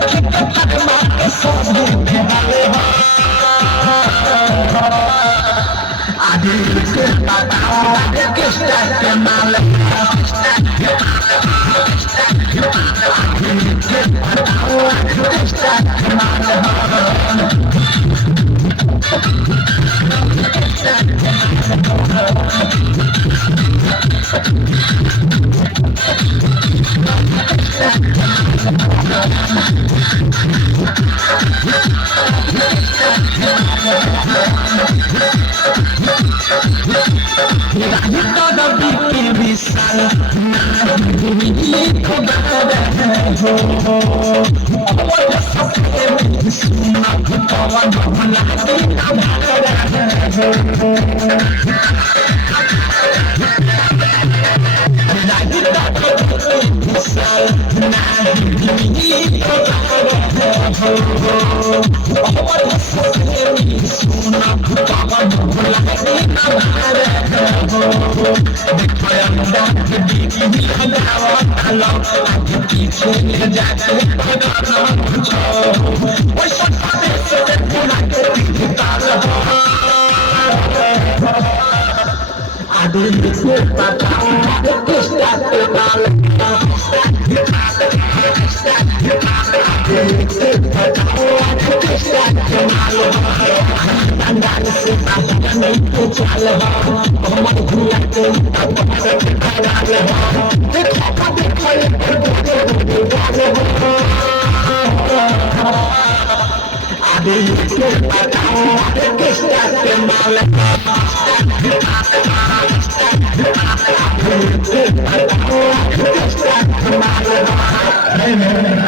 देखी के फरमा के सब बेहाले बा आगे के बताओ आगे किस टाइप के माल किस टाइप के आगे के बताओ आगे किस टाइप के माल Hey man.